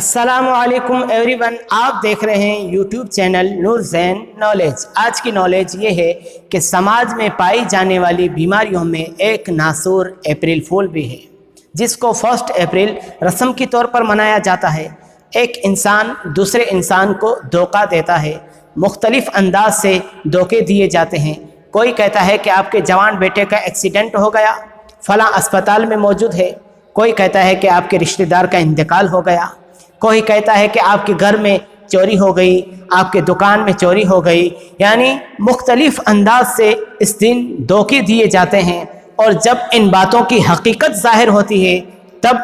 السلام علیکم every one, آپ دیکھ رہے ہیں یوٹیوب چینل نور زین نالج۔ آج کی نالج یہ ہے کہ سماج میں پائی جانے والی بیماریوں میں ایک ناسور اپریل فول بھی ہے، جس کو 1 اپریل رسم کے طور پر منایا جاتا ہے۔ ایک انسان دوسرے انسان کو دھوکہ دیتا ہے، مختلف انداز سے دھوکے دیے جاتے ہیں۔ کوئی کہتا ہے کہ آپ کے جوان بیٹے کا ایکسیڈنٹ ہو گیا، فلاں اسپتال میں موجود ہے۔ کوئی کہتا ہے کہ آپ کے رشتہ دار کا انتقال ہو گیا۔ کوئی کہتا ہے کہ آپ کے گھر میں چوری ہو گئی، آپ کے دکان میں چوری ہو گئی۔ یعنی مختلف انداز سے اس دن دھوکے دیے جاتے ہیں، اور جب ان باتوں کی حقیقت ظاہر ہوتی ہے تب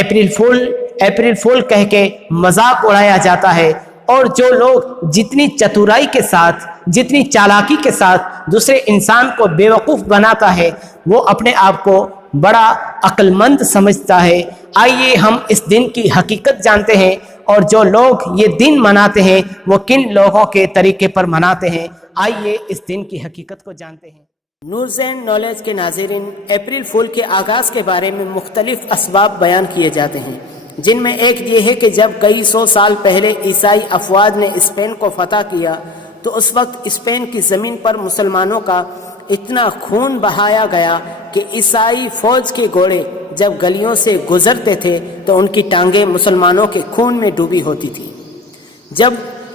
اپریل فول کہہ کے مذاق اڑایا جاتا ہے۔ اور جو لوگ جتنی چتورائی کے ساتھ، جتنی چالاکی کے ساتھ دوسرے انسان کو بیوقوف بناتا ہے، وہ اپنے آپ کو بڑا عقل مند سمجھتا ہے۔ آئیے ہم اس دن کی حقیقت جانتے ہیں، اور جو لوگ یہ دن مناتے ہیں وہ کن لوگوں کے طریقے پر مناتے ہیں۔ آئیے اس دن کی حقیقت کو جانتے ہیں۔ نور زین نالج کے ناظرین، اپریل فول کے آغاز کے بارے میں مختلف اسباب بیان کیے جاتے ہیں، جن میں ایک یہ ہے کہ جب کئی 100 سال پہلے عیسائی افواج نے اسپین کو فتح کیا تو اس وقت اسپین کی زمین پر مسلمانوں کا اتنا خون بہایا گیا کہ عیسائی فوج کے گھوڑے جب گلیوں سے گزرتے تھے تو ان کی ٹانگیں مسلمانوں کے خون میں ڈوبی ہوتی تھی۔ جب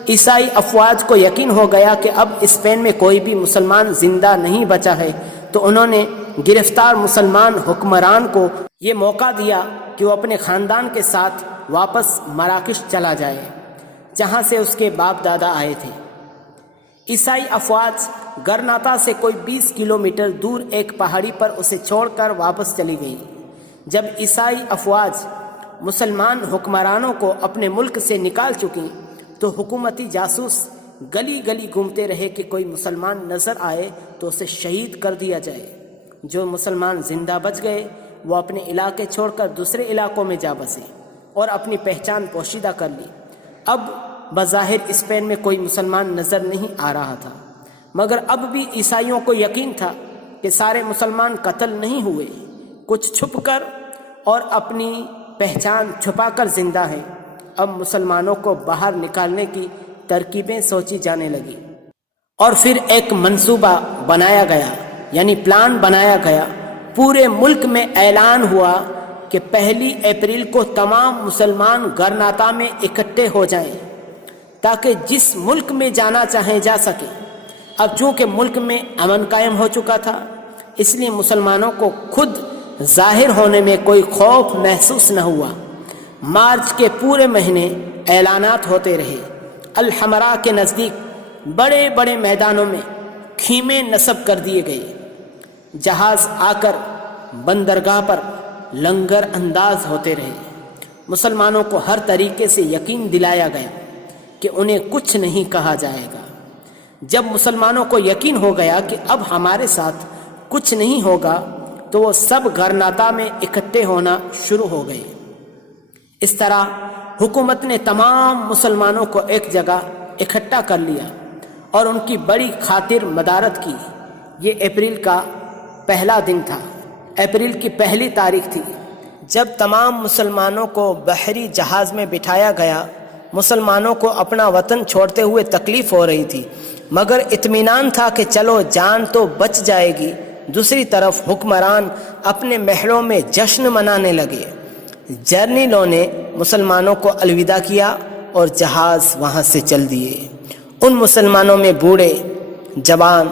عیسائی افواج کو یقین ہو گیا کہ اب اسپین میں کوئی بھی مسلمان زندہ نہیں بچا ہے، تو انہوں نے گرفتار مسلمان حکمران کو یہ موقع دیا کہ وہ اپنے خاندان کے ساتھ واپس مراکش چلا جائے، جہاں سے اس کے باپ دادا آئے تھے۔ عیسائی افواج گرناتا سے کوئی 20 کلومیٹر دور ایک پہاڑی پر اسے چھوڑ کر واپس چلی گئی۔ جب عیسائی افواج مسلمان حکمرانوں کو اپنے ملک سے نکال چکی تو حکومتی جاسوس گلی گلی گھومتے رہے کہ کوئی مسلمان نظر آئے تو اسے شہید کر دیا جائے۔ جو مسلمان زندہ بچ گئے وہ اپنے علاقے چھوڑ کر دوسرے علاقوں میں جا بسے اور اپنی پہچان پوشیدہ کر لی۔ اب بظاہر اسپین میں کوئی مسلمان نظر نہیں آ رہا تھا، مگر اب بھی عیسائیوں کو یقین تھا کہ سارے مسلمان قتل نہیں ہوئے، کچھ چھپ کر اور اپنی پہچان چھپا کر زندہ ہیں۔ اب مسلمانوں کو باہر نکالنے کی ترکیبیں سوچی جانے لگی، اور پھر ایک منصوبہ بنایا گیا، یعنی پلان بنایا گیا۔ پورے ملک میں اعلان ہوا کہ 1 اپریل کو تمام مسلمان گرناتا میں اکٹھے ہو جائیں تاکہ جس ملک میں جانا چاہیں جا سکیں۔ اب چونکہ ملک میں امن قائم ہو چکا تھا، اس لیے مسلمانوں کو خود ظاہر ہونے میں کوئی خوف محسوس نہ ہوا۔ مارچ کے پورے مہینے اعلانات ہوتے رہے۔ الحمراء کے نزدیک بڑے بڑے میدانوں میں خیمے نصب کر دیے گئے۔ جہاز آ کر بندرگاہ پر لنگر انداز ہوتے رہے۔ مسلمانوں کو ہر طریقے سے یقین دلایا گیا کہ انہیں کچھ نہیں کہا جائے گا۔ جب مسلمانوں کو یقین ہو گیا کہ اب ہمارے ساتھ کچھ نہیں ہوگا تو وہ سب گرناتا میں اکٹھے ہونا شروع ہو گئے۔ اس طرح حکومت نے تمام مسلمانوں کو ایک جگہ اکٹھا کر لیا اور ان کی بڑی خاطر مدارت کی۔ یہ اپریل کا پہلا دن تھا، اپریل کی پہلی تاریخ تھی۔ جب تمام مسلمانوں کو بحری جہاز میں بٹھایا گیا، مسلمانوں کو اپنا وطن چھوڑتے ہوئے تکلیف ہو رہی تھی، مگر اطمینان تھا کہ چلو جان تو بچ جائے گی۔ دوسری طرف حکمران اپنے محلوں میں جشن منانے لگے۔ جرنیلوں نے مسلمانوں کو الوداع کیا اور جہاز وہاں سے چل دیے۔ ان مسلمانوں میں بوڑھے، جوان،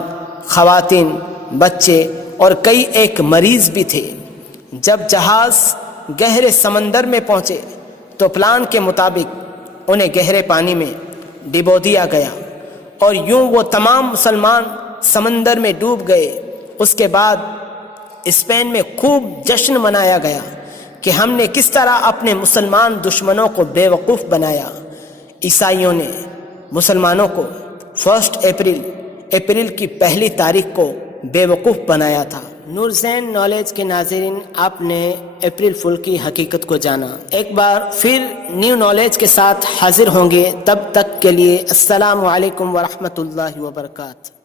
خواتین، بچے اور کئی ایک مریض بھی تھے۔ جب جہاز گہرے سمندر میں پہنچے تو پلان کے مطابق انہیں گہرے پانی میں ڈبو دیا گیا، اور یوں وہ تمام مسلمان سمندر میں ڈوب گئے۔ اس کے بعد اسپین میں خوب جشن منایا گیا کہ ہم نے کس طرح اپنے مسلمان دشمنوں کو بیوقوف بنایا۔ عیسائیوں نے مسلمانوں کو 1 اپریل کی پہلی تاریخ کو بیوقوف بنایا تھا۔ نور زین نالج کے ناظرین، آپ نے اپریل فول کی حقیقت کو جانا۔ ایک بار پھر نیو نالج کے ساتھ حاضر ہوں گے، تب تک کے لیے السلام علیکم ورحمۃ اللہ وبرکاتہ۔